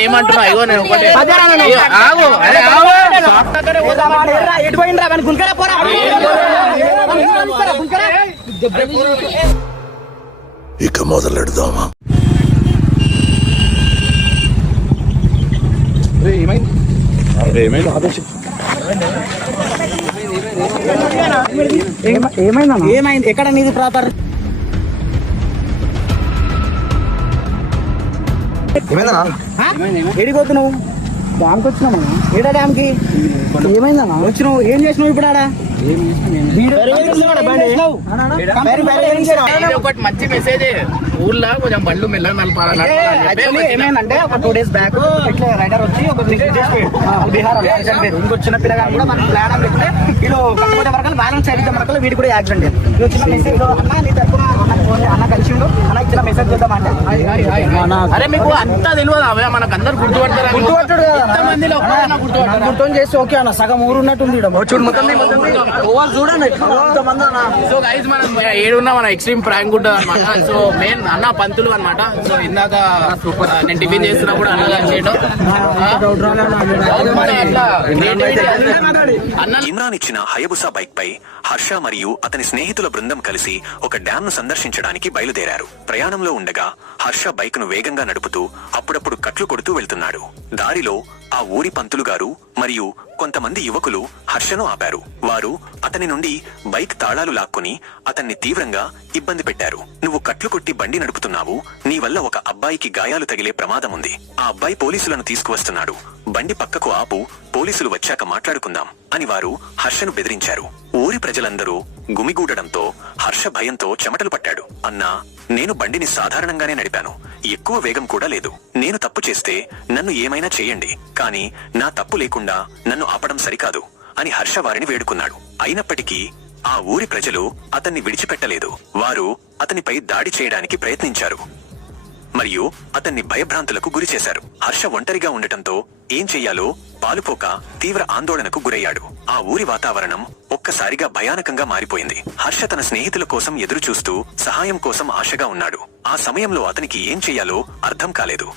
ఏమంటున్నా నేను ఒకటే అయ్యో, ఆగు అరే ఆగు ఎటు పోయిండ్రా వాడిని గుంకరా పోరా గుంకరా ఇక మొదలెడదామా ఏమైంది ఎక్కడ నీది ప్రాపర్ ఎడిపోతు నువ్వు డ్యామ్కి వచ్చినామా ఏడా డ్యామ్కి? ఏమైందన్నా? వచ్చినావు. ఏం చేసినావు ఇప్పుడు ఆడ? ఒకటి మంచి మెసేజ్ ఊర్లో కొంచెం నడపాలి యాక్చువల్లీ ఏమైందంటే ఒక టూ డేస్ బ్యాక్ ఇట్లా రైడర్ వచ్చి ఒక బీహార్ ఇంకొక చిన్న పిల్లగాని కూడా మన ప్లాన్ అని చెప్తే వీళ్ళు కట్టుకుంటే వరకు బ్యాలెన్స్ అయితే వరకు వీడి కూడా యాక్సిడెంట్ చిన్న మెసేజ్ అన్న నీ తరపున అన్నకి ఫోన్ చేయి. అన్న కలిసిండు అన్న చిన్న మెసేజ్ చేద్దామంటే అరే మీకు అంతా తెలియదు? మనకు అందరు గుర్తుపడతారు? గుర్తుపట్టాడు? గుర్తు చేసి ఓకే అన్న. సగం ఊరు ఉన్నట్టుంది. చూడు మొత్తం చూడండి ఇంతమంది అన్న. సో గైజ్ మనం ఏడున్నా మన ఎక్స్ట్రీమ్ ప్రాంక్ ఉంటుంది అనమాట సో మెయిన్ అన్న పంతులు అన్నమాట. సో ఇందాక నేను టిఫిన్ చేస్తున్నప్పుడు అన్నగా చేయడం. అన్న ఇమ్రాన్ ఇచ్చిన హయబుసా బైక్ పై హర్ష మరియు అతని స్నేహితుల బృందం కలిసి ఒక డ్యామ్ను సందర్శించడానికి బయలుదేరారు. ప్రయాణంలో ఉండగా హర్ష బైక్ను వేగంగా నడుపుతూ అప్పుడప్పుడు కట్లు కొడుతూ వెళ్తున్నాడు. దారిలో ఆ ఊరి పంతులు గారు మరియు కొంతమంది యువకులు హర్షను ఆపారు. వారు అతని నుండి బైక్ తాళాలు లాక్కుని అతన్ని తీవ్రంగా ఇబ్బంది పెట్టారు. నువ్వు కట్లు కొట్టి బండి నడుపుతున్నావు. నీ వల్ల ఒక అబ్బాయికి గాయాలు తగిలే ప్రమాదం ఉంది ఆ అబ్బాయి పోలీసులను తీసుకువస్తున్నాడు. బండి పక్కకు ఆపు పోలీసులు వచ్చాక మాట్లాడుకుందాం అని వారు హర్షను బెదిరించారు. ఊరి ప్రజలందరూ గుమిగూడడంతో హర్ష భయంతో చెమటలు పట్టాడు. అన్నా నేను బండిని సాధారణంగానే నడిపాను. ఎక్కువ వేగం కూడా లేదు. నేను తప్పు చేస్తే నన్ను ఏమైనా చేయండి. కానీ నా తప్పు లేకుండా నన్ను ఆపడం సరికాదు అని హర్ష వారిని వేడుకున్నాడు. అయినప్పటికీ ఆ ఊరి ప్రజలు అతన్ని విడిచిపెట్టలేదు. వారు అతనిపై దాడి చేయడానికి ప్రయత్నించారు. మరియు అతన్ని భయభ్రాంతులకు గురి చేశారు. హర్ష ఒంటరిగా ఉండటంతో ఏం చెయ్యాలో పాలుపోక తీవ్ర ఆందోళనకు గురయ్యాడు. ఆ ఊరి వాతావరణం ఒక్కసారిగా భయానకంగా మారిపోయింది. హర్ష తన స్నేహితుల కోసం ఎదురుచూస్తూ సహాయం కోసం ఆశగా ఉన్నాడు. ఆ సమయంలో అతనికి ఏం చెయ్యాలో అర్థం కాలేదు.